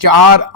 4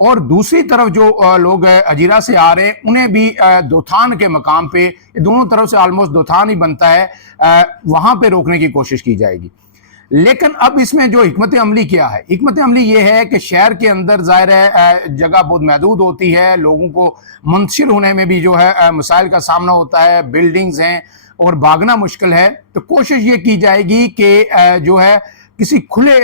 اور دوسری طرف جو لوگ ہجیرہ سے آ رہے ہیں انہیں بھی دوتھان کے مقام پہ، دونوں طرف سے آلموسٹ دوتھان ہی بنتا ہے، وہاں پہ روکنے کی کوشش کی جائے گی۔ لیکن اب اس میں جو حکمت عملی کیا ہے، حکمت عملی یہ ہے کہ شہر کے اندر ظاہر ہے جگہ بہت محدود ہوتی ہے، لوگوں کو منتشر ہونے میں بھی جو ہے مسائل کا سامنا ہوتا ہے، بلڈنگز ہیں اور بھاگنا مشکل ہے، تو کوشش یہ کی جائے گی کہ جو ہے کسی کھلے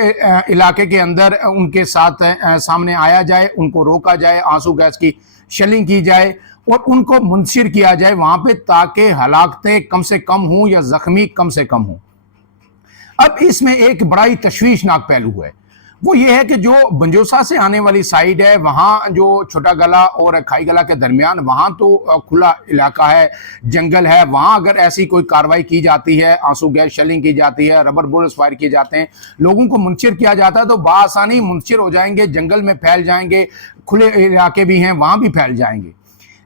علاقے کے اندر ان کے ساتھ سامنے آیا جائے، ان کو روکا جائے، آنسو گیس کی شیلنگ کی جائے اور ان کو منتشر کیا جائے وہاں پہ، تاکہ ہلاکتیں کم سے کم ہوں یا زخمی کم سے کم ہوں۔ اب اس میں ایک بڑا ہی تشویشناک پہلو ہے، وہ یہ ہے کہ جو بنجوسا سے آنے والی سائیڈ ہے، وہاں جو چھوٹا گلا اور کھائی گلا کے درمیان وہاں تو کھلا علاقہ ہے، جنگل ہے، وہاں اگر ایسی کوئی کاروائی کی جاتی ہے، آنسو گیس شیلنگ کی جاتی ہے، ربر بلٹس فائر کیے جاتے ہیں، لوگوں کو منتشر کیا جاتا ہے، تو بآسانی منتشر ہو جائیں گے، جنگل میں پھیل جائیں گے، کھلے علاقے بھی ہیں وہاں بھی پھیل جائیں گے۔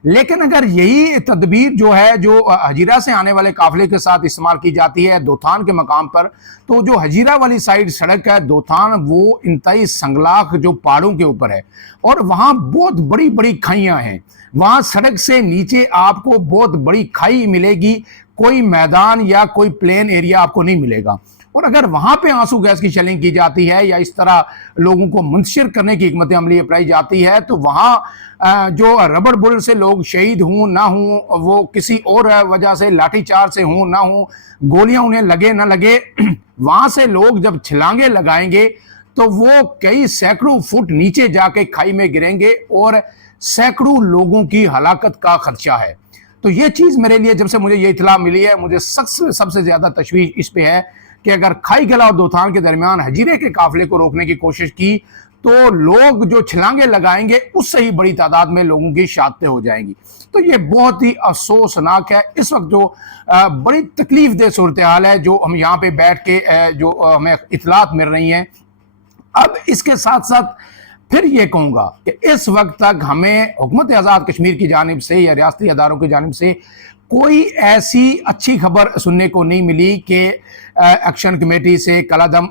لیکن اگر یہی تدبیر جو ہے جو ہجیرہ سے آنے والے قافلے کے ساتھ استعمال کی جاتی ہے دوتھان کے مقام پر، تو جو ہجیرہ والی سائیڈ سڑک ہے دوتھان، وہ انتہائی سنگلاخ جو پہاڑوں کے اوپر ہے اور وہاں بہت بڑی بڑی کھائیاں ہیں، وہاں سڑک سے نیچے آپ کو بہت بڑی کھائی ملے گی، کوئی میدان یا کوئی پلین ایریا آپ کو نہیں ملے گا۔ اور اگر وہاں پہ آنسو گیس کی شیلنگ کی جاتی ہے یا اس طرح لوگوں کو منتشر کرنے کی حکمت عملی اپنائی جاتی ہے، تو وہاں جو ربڑ بلٹ سے لوگ شہید ہوں نہ ہوں، وہ کسی اور وجہ سے لاٹھی چارج سے ہوں نہ ہوں، گولیاں انہیں لگے نہ لگے، وہاں سے لوگ جب چھلانگیں لگائیں گے تو وہ کئی سینکڑوں فٹ نیچے جا کے کھائی میں گریں گے اور سینکڑوں لوگوں کی ہلاکت کا خدشہ ہے۔ تو یہ چیز میرے لیے جب سے مجھے یہ اطلاع ملی ہے، مجھے سب سے زیادہ تشویش اس پہ ہے کہ اگر کھائی گلا اور دوتھان کے درمیان ہجیرے کے قافلے کو روکنے کی کوشش کی تو لوگ جو چھلانگیں لگائیں گے اس سے ہی بڑی تعداد میں لوگوں کی شہادتیں ہو جائیں گی۔ تو یہ بہت ہی افسوسناک ہے، اس وقت جو بڑی تکلیف دہ صورتحال ہے جو ہم یہاں پہ بیٹھ کے جو ہمیں اطلاعات مل رہی ہیں۔ اب اس کے ساتھ ساتھ پھر یہ کہوں گا کہ اس وقت تک ہمیں حکومت آزاد کشمیر کی جانب سے یا ریاستی اداروں کی جانب سے کوئی ایسی اچھی خبر سننے کو نہیں ملی کہ ایکشن کمیٹی سے کالعدم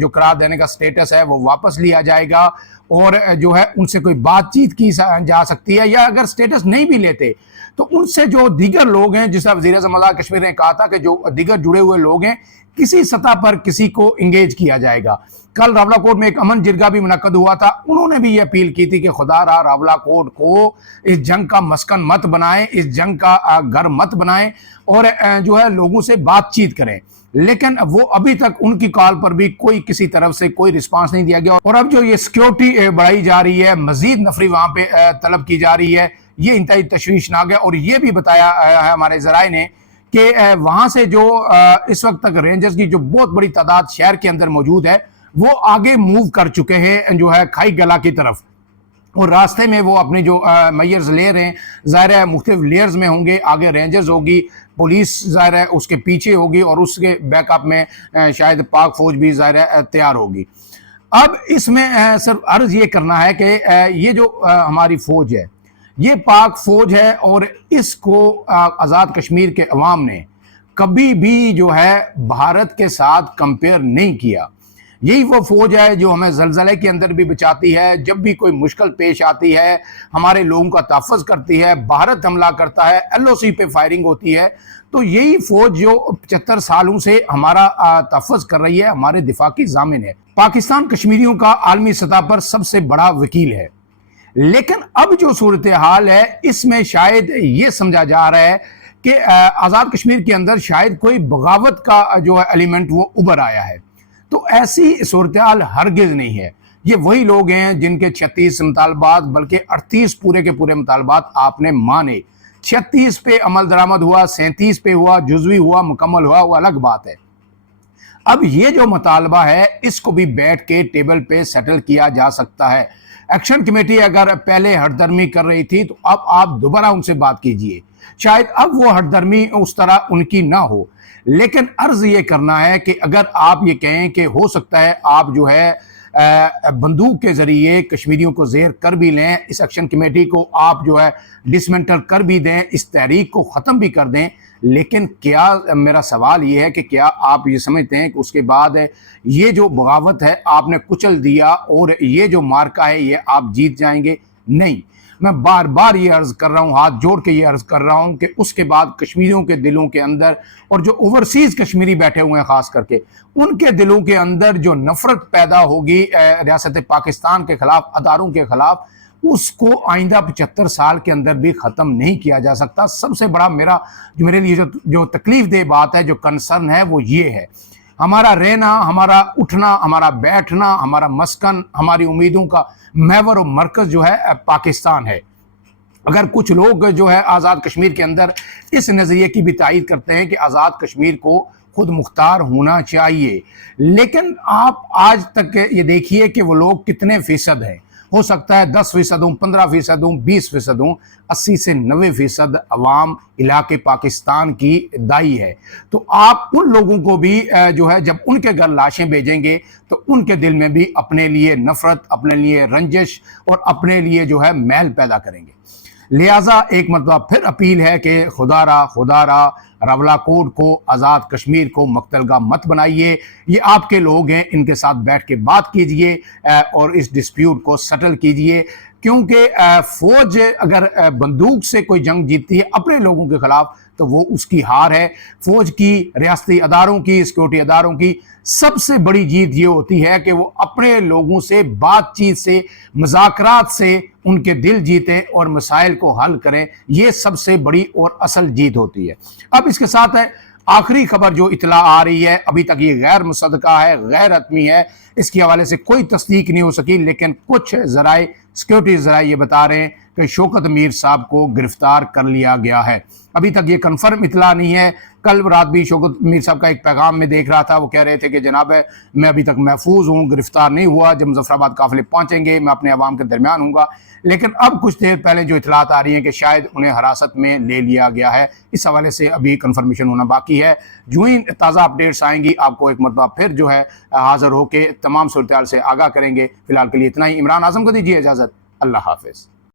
جو قرار دینے کا سٹیٹس ہے وہ واپس لیا جائے گا اور جو ہے ان سے کوئی بات چیت کی جا سکتی ہے، یا اگر سٹیٹس نہیں بھی لیتے تو ان سے جو دیگر لوگ ہیں، جس طرح وزیر اعظم آزاد کشمیر نے کہا تھا کہ جو دیگر جڑے ہوئے لوگ ہیں کسی سطح پر کسی کو انگیج کیا جائے گا۔ کل راولہ کوٹ میں ایک امن جرگہ بھی منعقد ہوا تھا، انہوں نے بھی یہ اپیل کی تھی کہ خدا را راولہ کوٹ کو اس جنگ کا مسکن مت بنائیں، اس جنگ کا گھر مت بنائیں اور جو ہے لوگوں سے بات چیت کریں، لیکن وہ ابھی تک ان کی کال پر بھی کوئی کسی طرف سے کوئی رسپانس نہیں دیا گیا۔ اور اب جو یہ سیکیورٹی بڑھائی جا رہی ہے، مزید نفری وہاں پہ طلب کی جا رہی ہے، یہ انتہائی تشویشناک ہے۔ اور یہ بھی بتایا ہے ہمارے ذرائع نے کہ وہاں سے جو اس وقت تک رینجرز کی جو بہت بڑی تعداد شہر کے اندر موجود ہے وہ آگے موو کر چکے ہیں جو ہے کھائی گلا کی طرف، اور راستے میں وہ اپنی جو میئرز لے رہے ہیں، ظاہر ہے مختلف لیئرز میں ہوں گے، آگے رینجرز ہوگی، پولیس ظاہر ہے اس کے پیچھے ہوگی اور اس کے بیک اپ میں شاید پاک فوج بھی ظاہر ہے تیار ہوگی۔ اب اس میں صرف عرض یہ کرنا ہے کہ یہ جو ہماری فوج ہے یہ پاک فوج ہے اور اس کو آزاد کشمیر کے عوام نے کبھی بھی جو ہے بھارت کے ساتھ کمپیئر نہیں کیا۔ یہی وہ فوج ہے جو ہمیں زلزلے کے اندر بھی بچاتی ہے، جب بھی کوئی مشکل پیش آتی ہے ہمارے لوگوں کا تحفظ کرتی ہے، بھارت حملہ کرتا ہے، LOC پہ فائرنگ ہوتی ہے، تو یہی فوج جو 75 سالوں سے ہمارا تحفظ کر رہی ہے، ہمارے دفاع کی ضامن ہے۔ پاکستان کشمیریوں کا عالمی سطح پر سب سے بڑا وکیل ہے، لیکن اب جو صورتحال ہے اس میں شاید یہ سمجھا جا رہا ہے کہ آزاد کشمیر کے اندر شاید کوئی بغاوت کا جو ایلیمنٹ وہ ابھر آیا ہے۔ تو ایسی صورتحال ہرگز نہیں ہے، یہ وہی لوگ ہیں جن کے 36 مطالبات بلکہ 38 پورے کے پورے مطالبات آپ نے مانے، 36 پہ عمل درآمد ہوا، 37 پہ ہوا، جزوی ہوا، مکمل ہوا، وہ الگ بات ہے۔ اب یہ جو مطالبہ ہے اس کو بھی بیٹھ کے ٹیبل پہ سیٹل کیا جا سکتا ہے۔ ایکشن کمیٹی اگر پہلے ہٹ درمی کر رہی تھی تو اب آپ دوبارہ ان سے بات کیجئے، شاید اب وہ ہٹ درمی اس طرح ان کی نہ ہو، لیکن عرض یہ کرنا ہے کہ اگر آپ یہ کہیں کہ ہو سکتا ہے آپ جو ہے بندوق کے ذریعے کشمیریوں کو زہر کر بھی لیں، اس ایکشن کمیٹی کو آپ جو ہے ڈسمنٹل کر بھی دیں، اس تحریک کو ختم بھی کر دیں، لیکن کیا میرا سوال یہ ہے کہ کیا آپ یہ سمجھتے ہیں کہ اس کے بعد یہ جو بغاوت ہے آپ نے کچل دیا اور یہ جو مارکا ہے یہ آپ جیت جائیں گے؟ نہیں، میں بار بار یہ عرض کر رہا ہوں، ہاتھ جوڑ کے یہ عرض کر رہا ہوں کہ اس کے بعد کشمیریوں کے دلوں کے اندر، اور جو اوورسیز کشمیری بیٹھے ہوئے ہیں خاص کر کے، ان کے دلوں کے اندر جو نفرت پیدا ہوگی ریاست پاکستان کے خلاف، اداروں کے خلاف، اس کو آئندہ 75 سال کے اندر بھی ختم نہیں کیا جا سکتا۔ سب سے بڑا میرے لیے جو تکلیف دہ بات ہے، جو کنسرن ہے، وہ یہ ہے، ہمارا رہنا، ہمارا اٹھنا، ہمارا بیٹھنا، ہمارا مسکن، ہماری امیدوں کا محور و مرکز جو ہے پاکستان ہے۔ اگر کچھ لوگ جو ہے آزاد کشمیر کے اندر اس نظریے کی بھی تائید کرتے ہیں کہ آزاد کشمیر کو خود مختار ہونا چاہیے، لیکن آپ آج تک یہ دیکھیے کہ وہ لوگ کتنے فیصد ہیں۔ ہو سکتا ہے 10% ہوں، 15% ہوں، 20% ہوں، 80 سے 90% عوام علاقے پاکستان کی دائی ہے۔ تو آپ ان لوگوں کو بھی جو ہے جب ان کے گھر لاشیں بھیجیں گے تو ان کے دل میں بھی اپنے لیے نفرت، اپنے لیے رنجش اور اپنے لیے جو ہے میل پیدا کریں گے۔ لہٰذا ایک مرتبہ پھر اپیل ہے کہ خدا را راولا کوٹ کو، آزاد کشمیر کو مقتل گاہ مت بنائیے۔ یہ آپ کے لوگ ہیں، ان کے ساتھ بیٹھ کے بات کیجئے اور اس ڈسپیوٹ کو سیٹل کیجئے، کیونکہ فوج اگر بندوق سے کوئی جنگ جیتتی ہے اپنے لوگوں کے خلاف تو وہ اس کی ہار ہے۔ فوج کی، ریاستی اداروں کی، سیکورٹی اداروں کی سب سے بڑی جیت یہ ہوتی ہے کہ وہ اپنے لوگوں سے بات چیت سے، مذاکرات سے ان کے دل جیتیں اور مسائل کو حل کریں۔ یہ سب سے بڑی اور اصل جیت ہوتی ہے۔ اب اس کے ساتھ ہے آخری خبر جو اطلاع آ رہی ہے، ابھی تک یہ غیر مصدقہ ہے، غیر حتمی ہے، اس کے حوالے سے کوئی تصدیق نہیں ہو سکی، لیکن کچھ ذرائع، سیکورٹی ذرائع یہ بتا رہے ہیں کہ شوکت میر صاحب کو گرفتار کر لیا گیا ہے۔ ابھی تک یہ کنفرم اطلاع نہیں ہے۔ کل رات بھی شوکت میر صاحب کا ایک پیغام میں دیکھ رہا تھا، وہ کہہ رہے تھے کہ جناب میں ابھی تک محفوظ ہوں، گرفتار نہیں ہوا، جب مظفر آباد قافلے پہنچیں گے میں اپنے عوام کے درمیان ہوں گا۔ لیکن اب کچھ دیر پہلے جو اطلاعات آ رہی ہیں کہ شاید انہیں حراست میں لے لیا گیا ہے، اس حوالے سے ابھی کنفرمیشن ہونا باقی ہے۔ جو ہی تازہ اپڈیٹس آئیں گی آپ کو ایک مرتبہ پھر جو ہے حاضر ہو کے تمام صورتحال سے آگاہ کریں گے۔ فی الحال کے لیے اتنا ہی۔ عمران اعظم کو دیجیے اجازت، اللہ حافظ۔